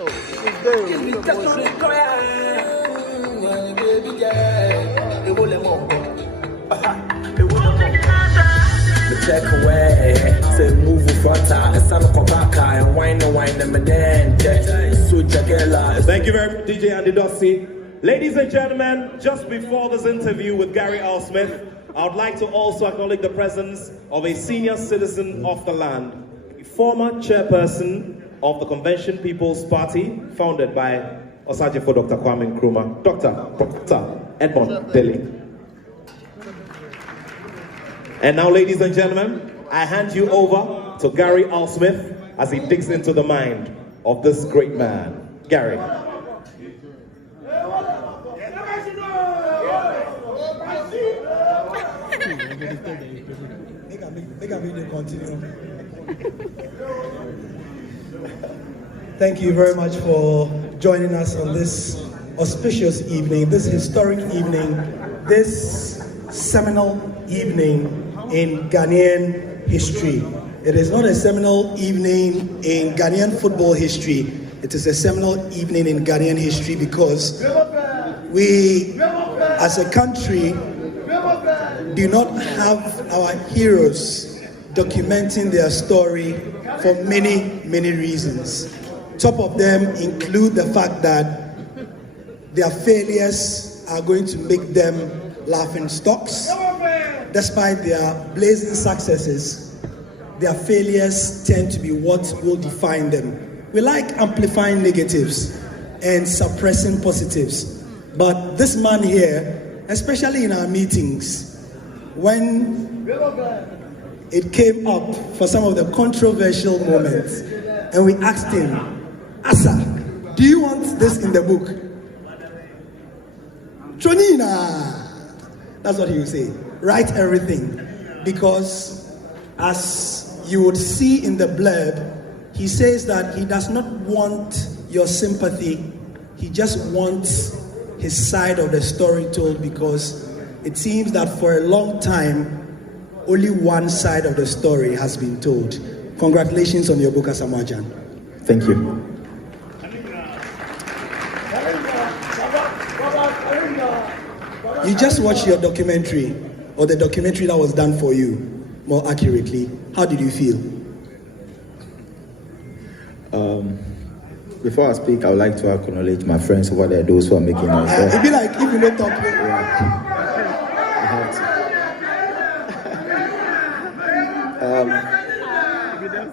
Check away, say move front, and stand up back, and wine them then. Thank you very much, DJ Andy Dossi. Ladies and gentlemen, just before this interview with Gary L. Smith, I would like to also acknowledge the presence of a senior citizen of the land, a former chairperson of the Convention People's Party, founded by Osajifo Dr. Kwame Nkrumah, Dr. Edmond Billy. And now, ladies and gentlemen, I hand you over to Gary L. Smith as he digs into the mind of this great man. Gary. Thank you very much for joining us on this auspicious evening, this historic evening, this seminal evening in Ghanaian history. It is not a seminal evening in Ghanaian football history. It is a seminal evening in Ghanaian history because we, as a country, do not have our heroes documenting their story for many, many reasons. Top of them include the fact that their failures are going to make them laughing stocks. Despite their blazing successes, their failures tend to be what will define them. We like amplifying negatives and suppressing positives. But this man here, especially in our meetings, when it came up for some of the controversial moments, and we asked him, Asa, do you want this in the book? Tronina! That's what he would say. Write everything. Because as you would see in the blurb, he says that he does not want your sympathy. He just wants his side of the story told, because it seems that for a long time, only one side of the story has been told. Congratulations on your book, Asamoah. Thank you. You just watched your documentary, or the documentary that was done for you, more accurately. How did you feel? Before I speak, I would like to acknowledge my friends over there, those who are making noise. It'd be like if you don't talk.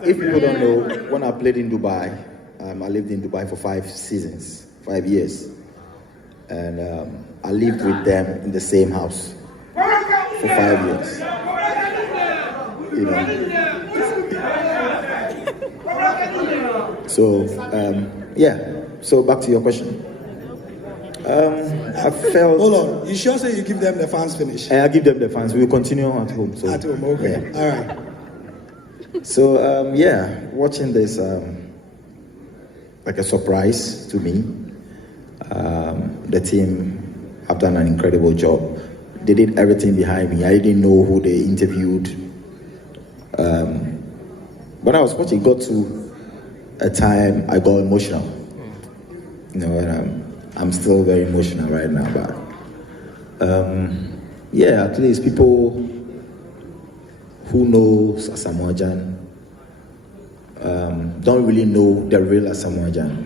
If people don't know, when I played in Dubai, I lived in Dubai for 5 years. And I lived with them in the same house for 5 years. You know. So, yeah. So back to your question. I felt... Hold on. You sure say you give them the fans finish? I give them the fans. We will continue at home. So, at home, okay. Yeah. All right. So, yeah, watching this, like a surprise to me. The team have done an incredible job. They did everything behind me. I didn't know who they interviewed. When I was watching, it got to a time I got emotional. You know, and I'm still very emotional right now. But yeah, at least people who know Asamoah don't really know the real Asamoah.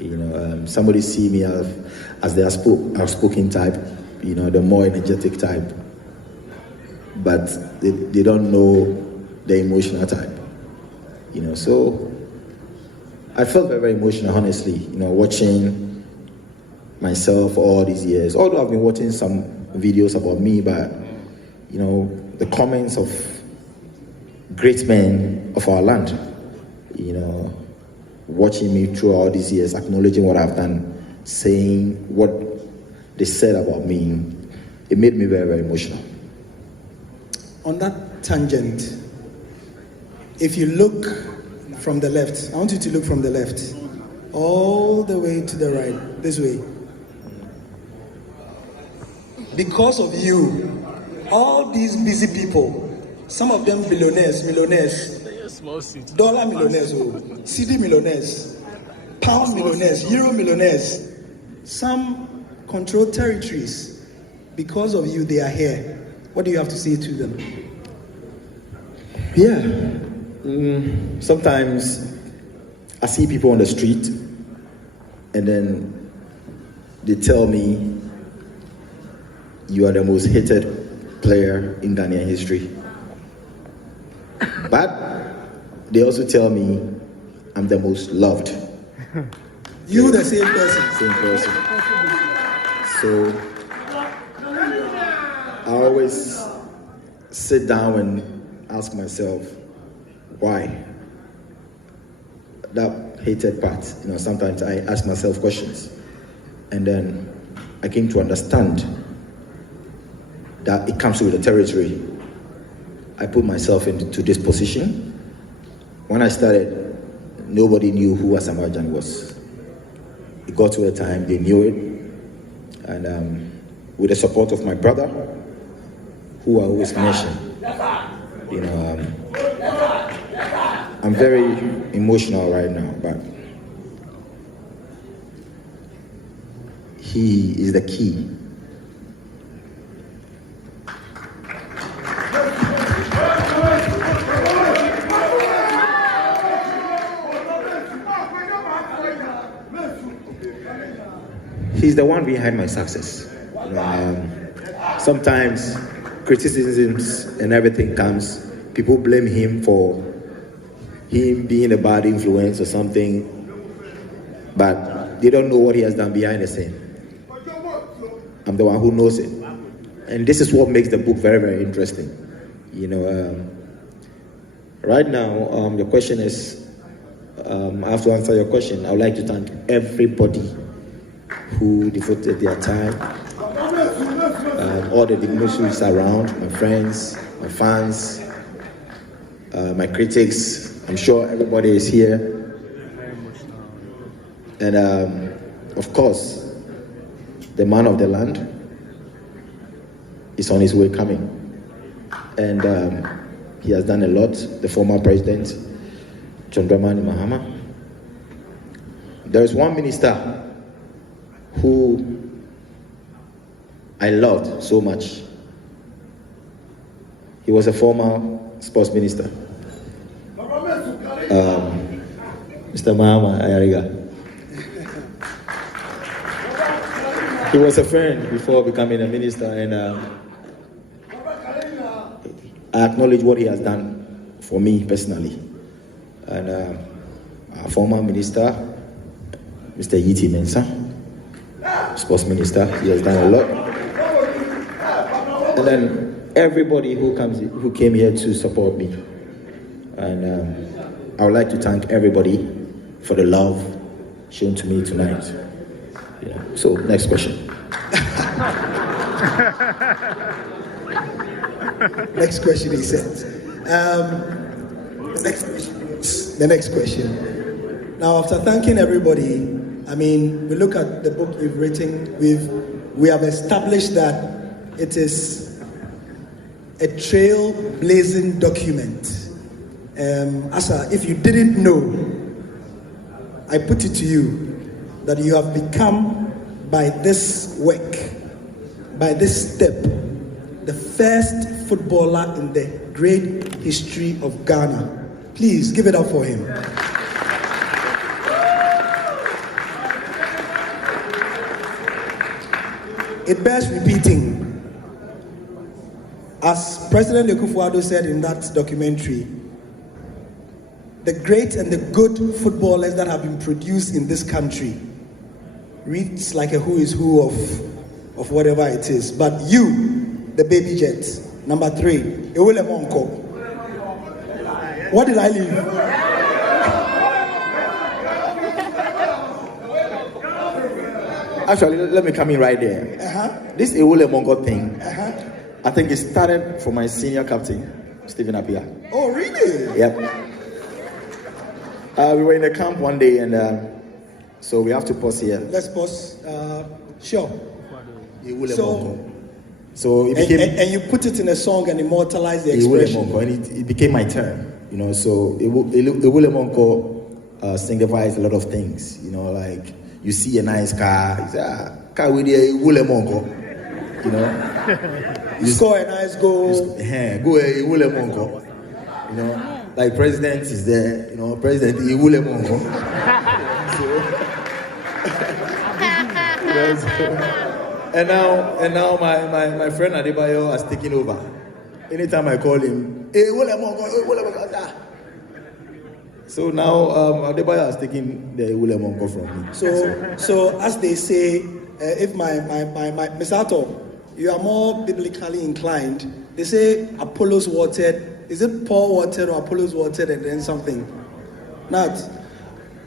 You know, somebody see me as the outspoken type, you know, the more energetic type, but they don't know the emotional type, you know. So I felt very, very emotional, honestly, you know, watching myself all these years. Although I've been watching some videos about me, but, you know, the comments of great men of our land, you know, watching me through all these years, acknowledging what I've done, saying what they said about me, it made me very, very emotional. On that tangent, if you look from the left, I want you to look from the left, all the way to the right, this way. Because of you, all these busy people, some of them millionaires, dollar millionaires, CD millionaires, pound millionaires, euro millionaires. Some control territories. Because of you, they are here. What do you have to say to them? Yeah. Sometimes I see people on the street and then they tell me you are the most hated player in Ghanaian history. But they also tell me I'm the most loved. You the same person. Same person. So I always sit down and ask myself, why? That hated part, sometimes I ask myself questions. And then I came to understand that it comes with the territory. I put myself into this position. When I started, nobody knew who Asamoah Gyan was. It got to a time they knew it. And with the support of my brother, who I always mention, I'm very emotional right now, but he is the key. He's the one behind my success. Sometimes criticisms and everything comes, people blame him for him being a bad influence or something, but they don't know what he has done behind the scene. I'm the one who knows it. And this is what makes the book very, very interesting. Right now, the question is, I have to answer your question. I would like to thank everybody who devoted their time, all the dignitaries around, my friends, my fans, my critics. I'm sure everybody is here. And of course, the man of the land is on his way coming. And he has done a lot, the former president, John Dramani Mahama. There is one minister who I loved so much. He was a former sports minister. Mr. Mahama Ayariga. He was a friend before becoming a minister, and I acknowledge what he has done for me personally. And our former minister, Mr. Yiti Mensah, sports minister, he has done a lot. And then everybody who came here to support me. And I would like to thank everybody for the love shown to me tonight. Yeah. So, next question. Next question, he said. The next question. Now, after thanking everybody, we look at the book you've written. We have established that it is a trail-blazing document. Asa, if you didn't know, I put it to you that you have become, by this work, by this step, the first footballer in the great history of Ghana. Please give it up for him. It bears repeating. As President Akufo-Addo said in that documentary, the great and the good footballers that have been produced in this country reads like a who is who of whatever it is. But you, the baby jet, number 3, Ewele Monko. What did I leave? Actually, let me come in right there. This Ewele Monko thing, I think it started from my senior captain, Stephen Appiah. Oh, really? Yep. We were in a camp one day, and so we have to pause here. Let's pause. Sure. So it became, and you put it in a song and immortalize the expression. And it became my turn, So Ewele Monko signifies a lot of things. You know, like you see a nice car, you say, car with a wule monko. You know, you score a nice goal. Go a wule monko. You know, like president is there. You know, president a wule monko. And now my friend Adebayo has taken over. Anytime I call him, hey, so now Adebayo has taken the Wule Monko from me. So as they say, if my Mr. Ato, you are more biblically inclined, they say Apollos watered. Is it Paul watered or Apollos watered and then something? Not.